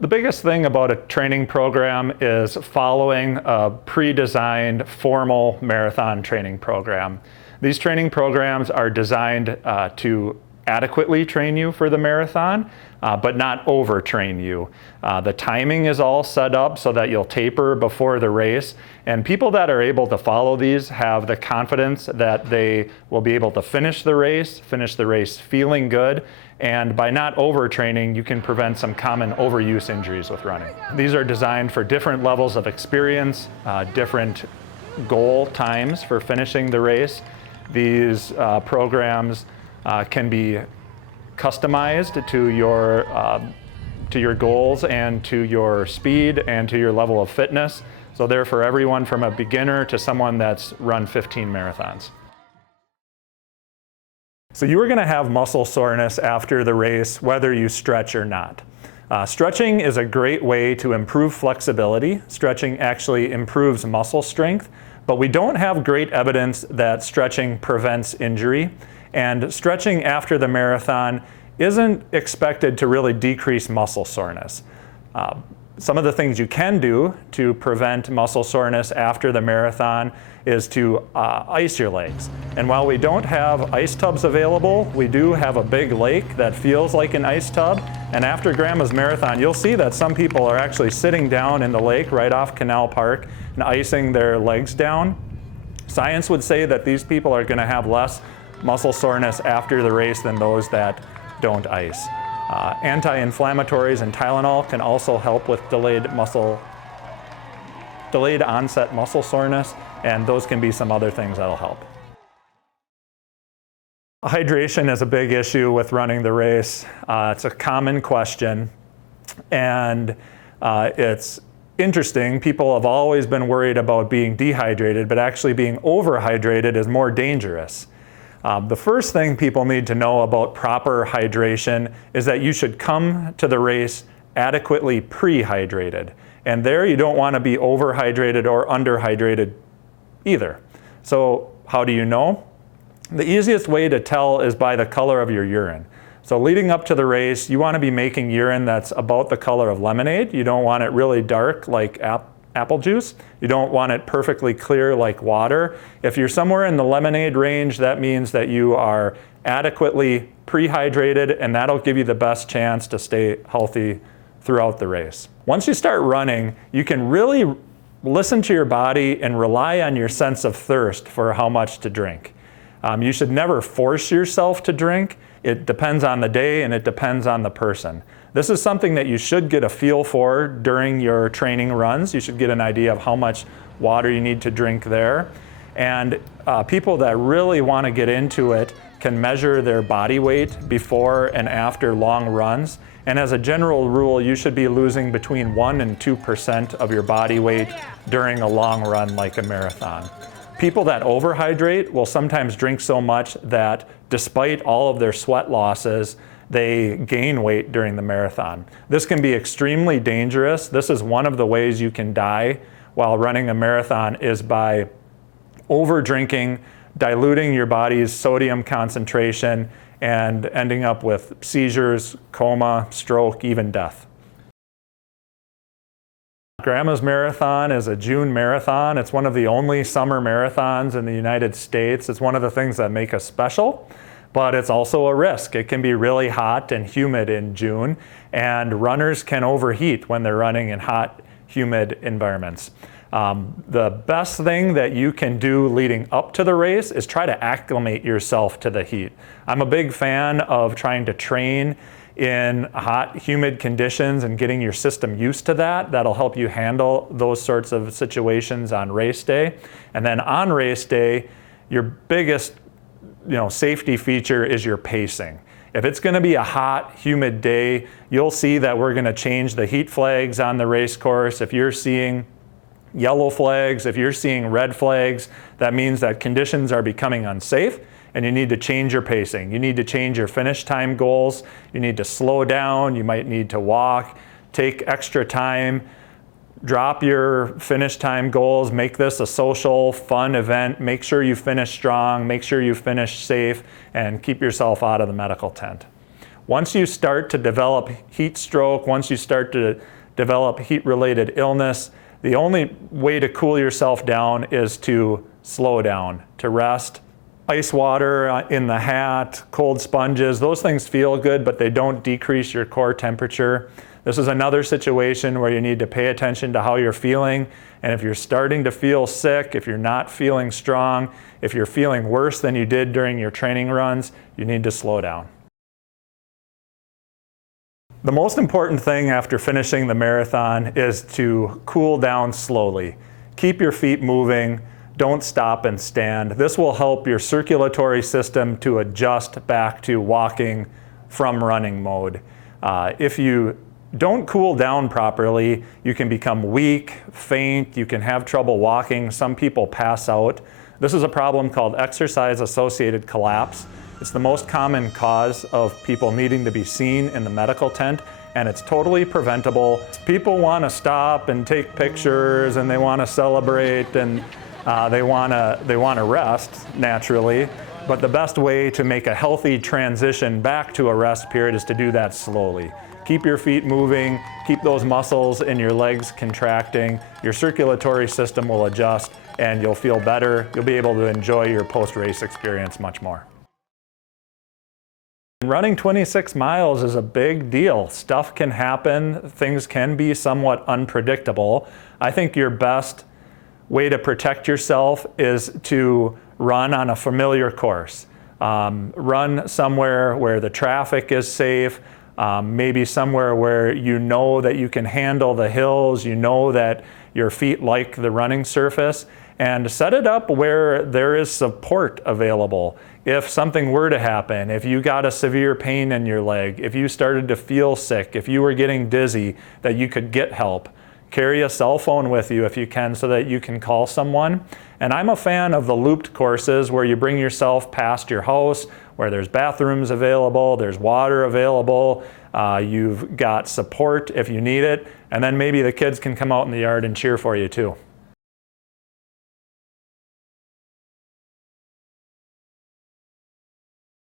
The biggest thing about a training program is following a pre-designed formal marathon training program. These training programs are designed to adequately train you for the marathon, but not overtrain you. The timing is all set up so that you'll taper before the race, and people that are able to follow these have the confidence that they will be able to finish the race feeling good, and by not overtraining, you can prevent some common overuse injuries with running. These are designed for different levels of experience, different goal times for finishing the race. These programs can be customized to your goals and to your speed and to your level of fitness. So they're for everyone from a beginner to someone that's run 15 marathons. So you are going to have muscle soreness after the race, whether you stretch or not. Stretching is a great way to improve flexibility. Stretching actually improves muscle strength, but we don't have great evidence that stretching prevents injury. And stretching after the marathon isn't expected to really decrease muscle soreness. Some of the things you can do to prevent muscle soreness after the marathon is to ice your legs. And while we don't have ice tubs available, we do have a big lake that feels like an ice tub. And after Grandma's Marathon, you'll see that some people are actually sitting down in the lake right off Canal Park and icing their legs down. Science would say that these people are going to have less muscle soreness after the race than those that don't ice. Anti-inflammatories and Tylenol can also help with delayed onset muscle soreness, and those can be some other things that'll help. Hydration is a big issue with running the race. It's a common question, and it's interesting. People have always been worried about being dehydrated, but actually being overhydrated is more dangerous. The first thing people need to know about proper hydration is that you should come to the race adequately prehydrated. And there you don't want to be overhydrated or underhydrated either. So how do you know? The easiest way to tell is by the color of your urine. So leading up to the race, you want to be making urine that's about the color of lemonade. You don't want it really dark like apple juice. You don't want it perfectly clear like water. If you're somewhere in the lemonade range, that means that you are adequately prehydrated, and that'll give you the best chance to stay healthy throughout the race. Once you start running, you can really listen to your body and rely on your sense of thirst for how much to drink. You should never force yourself to drink. It depends on the day and it depends on the person. This is something that you should get a feel for during your training runs. You should get an idea of how much water you need to drink there. And people that really want to get into it can measure their body weight before and after long runs. And as a general rule, you should be losing between 1% and 2% of your body weight during a long run like a marathon. People that overhydrate will sometimes drink so much that despite all of their sweat losses, they gain weight during the marathon. This can be extremely dangerous. This is one of the ways you can die while running a marathon, is by over-drinking, diluting your body's sodium concentration, and ending up with seizures, coma, stroke, even death. Grandma's Marathon is a June marathon. It's one of the only summer marathons in the United States. It's one of the things that make us special, but it's also a risk. It can be really hot and humid in June, and runners can overheat when they're running in hot, humid environments. The best thing that you can do leading up to the race is try to acclimate yourself to the heat. I'm a big fan of trying to train in hot, humid conditions and getting your system used to that. That'll help you handle those sorts of situations on race day. And then on race day, your biggest safety feature is your pacing. If it's going to be a hot, humid day, you'll see that we're going to change the heat flags on the race course. If you're seeing yellow flags, if you're seeing red flags, that means that conditions are becoming unsafe and you need to change your pacing. You need to change your finish time goals. You need to slow down. You might need to walk, take extra time, drop your finish time goals, make this a social, fun event. Make sure you finish strong, make sure you finish safe, and keep yourself out of the medical tent. Once you start to develop heat stroke, once you start to develop heat-related illness, the only way to cool yourself down is to slow down, to rest. Ice water in the hat, cold sponges, those things feel good, but they don't decrease your core temperature. This is another situation where you need to pay attention to how you're feeling. And if you're starting to feel sick, if you're not feeling strong, if you're feeling worse than you did during your training runs, you need to slow down. The most important thing after finishing the marathon is to cool down slowly. Keep your feet moving. Don't stop and stand. This will help your circulatory system to adjust back to walking from running mode. If you don't cool down properly, you can become weak, faint, you can have trouble walking. Some people pass out. This is a problem called exercise-associated collapse. It's the most common cause of people needing to be seen in the medical tent, and it's totally preventable. People want to stop and take pictures, and they want to celebrate, and they want to rest naturally. But the best way to make a healthy transition back to a rest period is to do that slowly. Keep your feet moving, keep those muscles in your legs contracting, your circulatory system will adjust, and you'll feel better. You'll be able to enjoy your post-race experience much more. Running 26 miles is a big deal. Stuff can happen, things can be somewhat unpredictable. I think your best way to protect yourself is to run on a familiar course. Run somewhere where the traffic is safe, maybe somewhere where you know that you can handle the hills, you know that your feet like the running surface, and set it up where there is support available. If something were to happen, if you got a severe pain in your leg, if you started to feel sick, if you were getting dizzy, that you could get help. Carry a cell phone with you if you can so that you can call someone. And I'm a fan of the looped courses where you bring yourself past your house, where there's bathrooms available, there's water available, you've got support if you need it, and then maybe the kids can come out in the yard and cheer for you too.